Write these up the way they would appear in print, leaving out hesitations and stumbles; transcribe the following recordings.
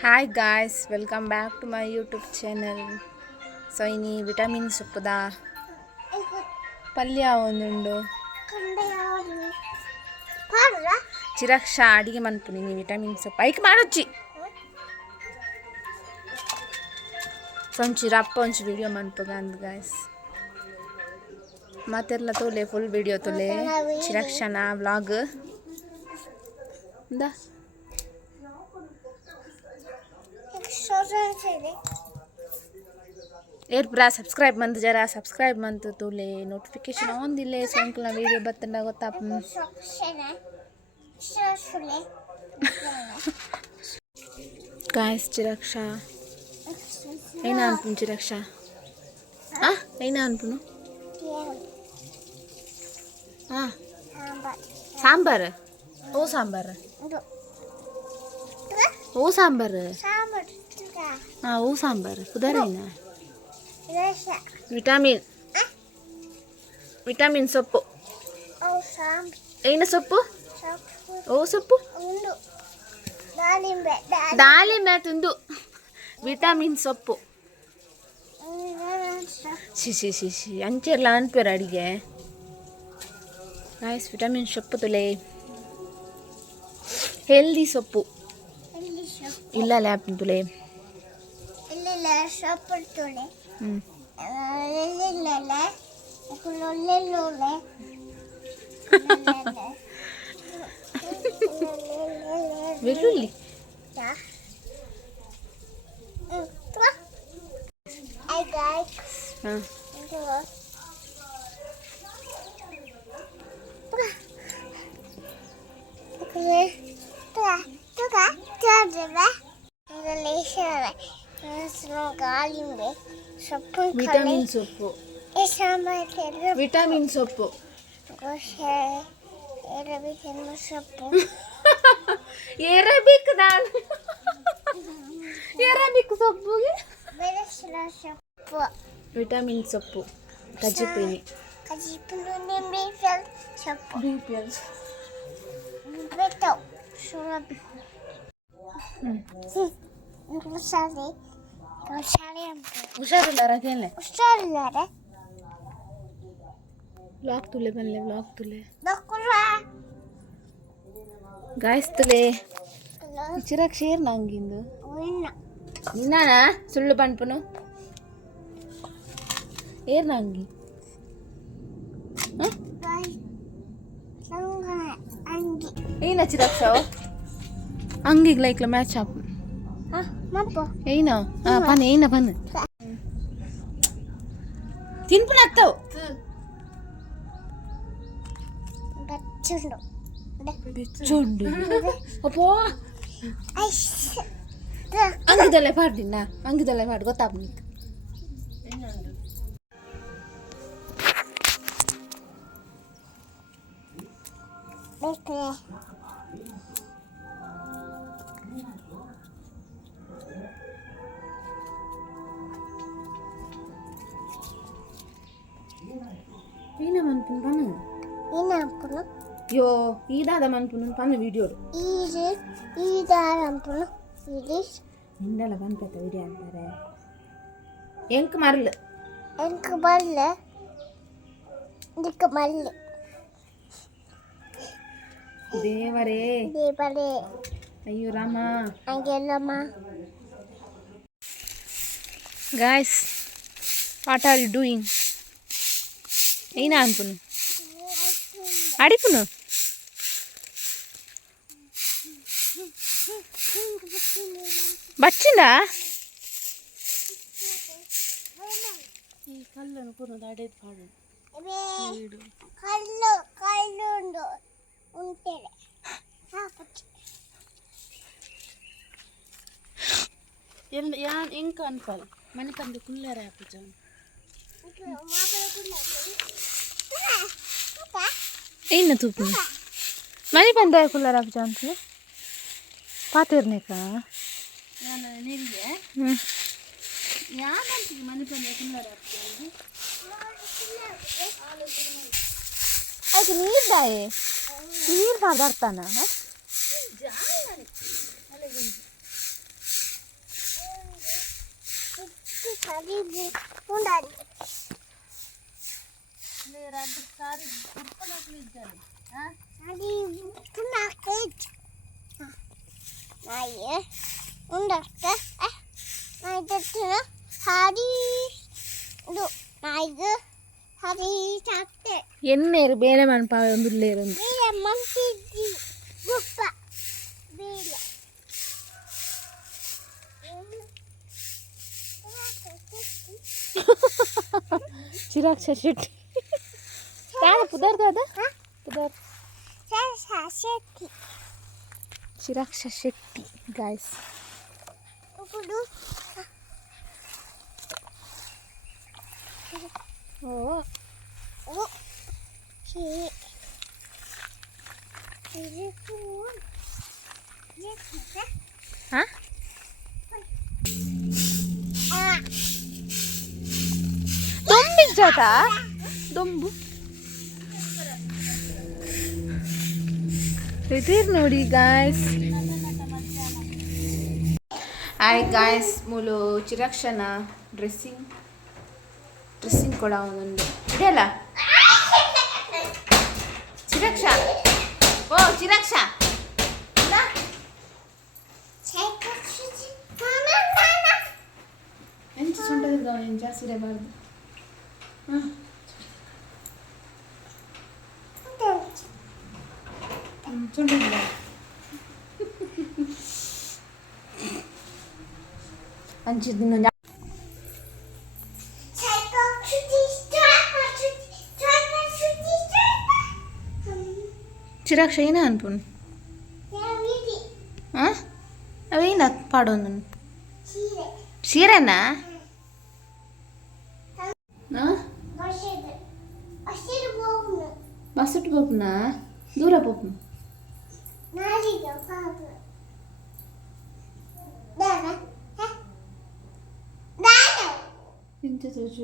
Hi guys, welcome back to my YouTube channel. So ini vitamin ಸೊಪ್ಪುದ ಪಲ್ಯ ಒಂದುಂಡು ಚಿರಕ್ಷ ಅಡಿಗೆ ಮನ್ಪುನಿ vitamin ಸೊಪ್ಪು hike ಮಾಡೊಚ್ಚಿ ಒಂಚೂರು ಅಪ್ಪ ಒಂಚೂರು ವಿಡಿಯೋ ಮನ್ಪುಗ ಅಂದ್ ಗಾಯ್ಸ್ ಮತ್ತೆಲ್ಲ ತೋಲೆ ಫುಲ್ ವಿಡಿಯೋ ತೋಲೆ ಚಿರಕ್ಷಣ ವ್ಲಾಗ್ ಇಂದ ಏರ್ ಪುರ ಸಬ್ಸ್ಕ್ರೈಬ್ ಮಂತ್ ಜರ ಸಬ್ಸ್ಕ್ರೈಬ್ ಮಂತ್ ತೋಲೆ ನೋಟಿಫಿಕೇಶನ್ ಆನ್ ದಿಲೆ ಸೋಂಕಲ್ನ ವಿಡಿಯೋ ಬತ್ತಂಡ ಗೊತ್ತಾಪ ಗಾಯ್ಸ್ ಚಿರಕ್ಷ ಏನ ಅನ್ಪುನು ಚಿರಕ್ಷ ಏನ ಅನ್ಪುನು ಸಾಂಬಾರ್ ಓ ಸಾಂಬಾರ್ ಓ ಸಾಂಬಾರ್ ಓ ಸಾಂಬಾರ್ ಕುದರೇನ ವಿಟಮಿನ್ ಸೊಪ್ಪು ಏನ ಸೊಪ್ಪು ಓ ಸೊಪ್ಪು ದಾಳಿಂಬೆ ತುಂದು ವಿಟಮಿನ್ ಸೊಪ್ಪು ಶಿಶಿ ಅಂಚೆಲ್ಲ ಅನ್ಪೇರ ಅಡಿಗೆ ನೈಸ್ ವಿಟಮಿನ್ ಸೊಪ್ಪು ತುಲೆ ಹೆಲ್ದಿ ಸೊಪ್ಪು ಇಲ್ಲ ಲ್ಯಾಪ್ ತುಲೆ ಬೆಳ್ಳುಳ್ಳಿ ವಿಟಮಿನ್ ಸೊಪ್ಪು ವಿಟಮಿನ್ ಸೊಪ್ಪು ಎರಬಿಕ್ ಎರಬಿಕ್ ಸೊಪ್ಪುಗೆ ವಿಟಮಿನ್ ಸೊಪ್ಪು ಕಜಿಪಿನಿ ಹುಷಾರಿಲ್ಲಾರೆ ಬ್ಲಾಗ್ ತುಲೆ ಬನ್ಲೆ ಬ್ಲಾಗ್ ತುಲೆ ಗಾಯ್ಸ್ ತುಲೆ ಚಿರಾಕ್ ಶೇರ್ ನಂಗಿಂದು ನಿನ್ನ ಸುಳ್ಳು ಪನ್ಪುನು ಏರ್ ನಂಗಿ ಏನ ಚಿರಾಕ್ಸಾವ್ ಅಂಗಿಗೆ ಲೈಕ್ಲ ಮ್ಯಾಚ್ ಆಪ್ ಏನ ಪನ್ ಏನ ಪನ್ ತಿನ್ಪುನ ಆಗ್ತಾವ್ ಬೆಚ್ಚುಂಡು ಅಪ್ಪೋ ಅಂಗಿದಲ್ಲೇ ಪಾಡ್ದಿನ ಅಂಗಿದಲ್ಲೇ ಪಾಡು ಗೊತ್ತಾಪ ನೀ ಏನ ಮನ್ಪುನು ಪನು ಏನ ಅನ್ಪುನು ಯೋ ಈದಾದ ಮನ್ಪುನು ಪನು ವಿಡಿಯೋ ಈದಾದ ಅನ್ಪುನು ವಿಡಿಯೋಸ್ ನಿಂದಲ್ಲ ಬಂತ ವಿಡಿಯೋ ಅಂತಾರೆ ಎಂಕ್ ಮರ್ಲು ಎಂಕ್ ಬರ್ಲೆ ದಿಕ್ಕ ಮರ್ಲೆ ದೇವರೇ ದೇವರೇ ಅಯ್ಯೋ ರಾಮ ಅಂಗೆಲ್ಲಮ್ಮ guys what are you doing ಏನ ಅನ್ಪುನು ಅಡಿಪುನು ಬಚ್ಚಿಂದ ಈ ಕಲ್ಲನ್ನು ಪುನಃ ಅಡೆದು ಪಾಡು ಕಲ್ಲು ಕಲ್ಲುಂಡು ಉಂಟೆಲೆ ಎಲ್ಲ ಯಾನ್ ಎಂಕ ಅನ್ಪಲ್ ಮನೆ ಕಂದು ಕುಲ್ಲರೆ ಹಾಪಿಚ ಏನು ತೂಪು ಮನೆ ಬಂದ ಕುಲ್ಲರ ಹಾಪಿಚ ಅಂತ ಪಾತಿರ್ನೇಕ ನಾನು ನಿಲ್ಲೆ ಯಾನಂತಿಗೆ ಮನೆ ಬಂದ ಕುಲ್ಲರ ಹಾಪಿಚ ಆಯ್ತು ನೀರ್ದಾಯೆ ನೀರು ಪದಾರ್ಥನ ಎನ್ನೇರು ಬೇಳೆ ಮನ್ಪಾವೆ ಒಂದುಲ್ಲೇರು ಚಿರಾಕ್ಷ ಶೆಟ್ಟಿ ಯಾರು ಪುದರ್ದು ಅದ ಪುದರ್ ಚಿರಾಕ್ಷ ಶೆಟ್ಟಿ ಗಾಯ್ಸ್ ಓ ಹಾ ದೊಂಬಿಜ್ಜಾತ ದೊಂಬು ಇದ್ದೀರ್ ನೋಡಿ ಗಾಯ್ಸ್ ಹಾಯ್ ಗಾಯ್ಸ್ ಮೂಲು ಚಿರಾಕ್ಷನ ಡ್ರೆಸ್ಸಿಂಗ್ ಕೂಡ ಒಂದೊಂದು ಇದೆಯಲ್ಲ ಚಿರಾಕ್ಷ ಓ ಚಿರಾಕ್ಷ ಎಂಚ ಸೊಂಟದಿರ್ಗ ಎಂಚ ಸಿರಬಾರ್ದು ಸೊಂಟದಿಲ್ಲ ಅಂಚಿದ ಚಿರಾಕ್ಷ ಏನ ಅನ್ಪುನ್ ಅವೇನ ಪಾಡೋನು ಸೀರೆನಾ ಬಸ್ಸಟ್ಟು ಪೋಪುನ ದೂರ ಪೋಪುನ ಎಂತ ತೋಚು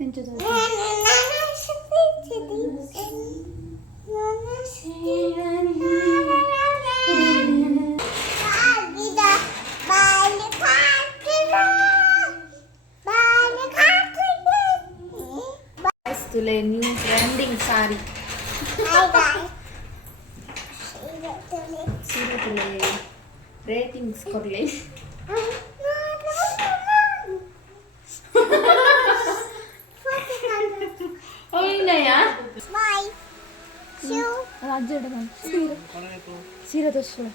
ಎಂತ ತೋಚು न्यू ट्रेंडिंग सारी सीरे तुले रेटिंग्स करले ओइनया बाय शू राज्य डबन सीरे तो शू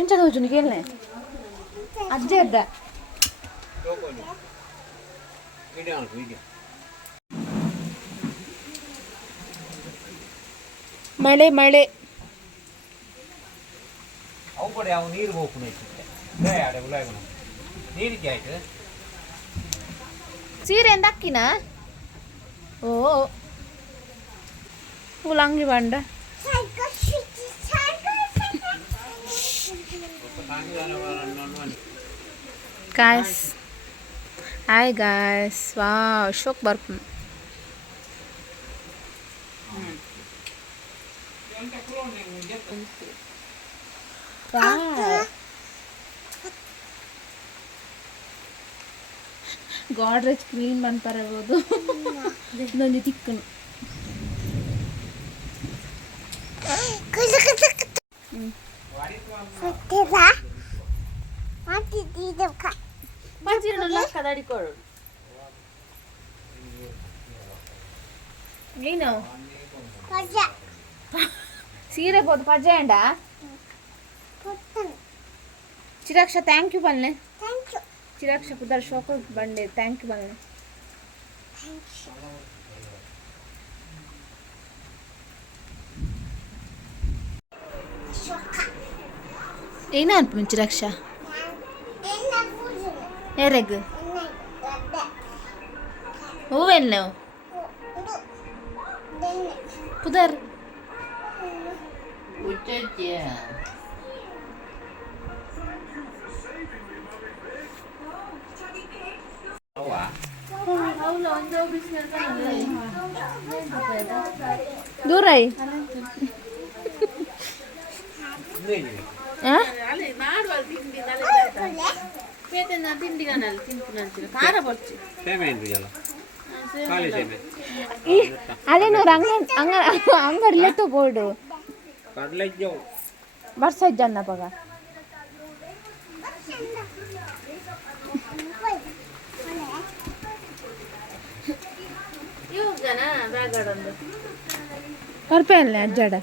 ಎಂಚ ತೋಚು ಕೇಳನೆ ಅಜ್ಜೆ ಅದ್ದ ಮಳೆ ಮಳೆ ಅವು ಕಡೆ ಅವು ನೀರು ಹೋಗ್ಕೊಂಡು ನೀರಿಗೆ ಆಯ್ತು ಸೀರೆ ಎಂದ ಅಕ್ಕಿನ ಓ ಉಲಂಗಿ ಬಂಡ guys hi guys wow shock barpun godrej clean manparavodu nonji tikkunu ನೀನು ಸೀರೆ ಬೋದು ಪಜ್ಜೆಂಡ ಚಿರಾಕ್ಷ ಥ್ಯಾಂಕ್ ಯು ಬಲ್ಲೆ ಚಿರಾಕ್ಷ ಪುದರ್ ಶೋಕ ಬಂಡೆ ಥ್ಯಾಂಕ್ ಯು ಬಲ್ಲೆ ಏನ ಅನ್ಪ ಚಿರಾಕ್ಷ ಎರೆಗ್ ಹೂವೆಲ್ಲ ಪುದರ್ ದೂರ ಅಲ್ಲೇ ನೂರು ಅಂಗಡಿಲೆತ್ತು ಬೋರ್ಡು ಬರ್ಸೈದ್ ಜನ ಪಗ ಬರ್ಪೆ ಅಲ್ಲೇ ಅಜ್ಜಾಡ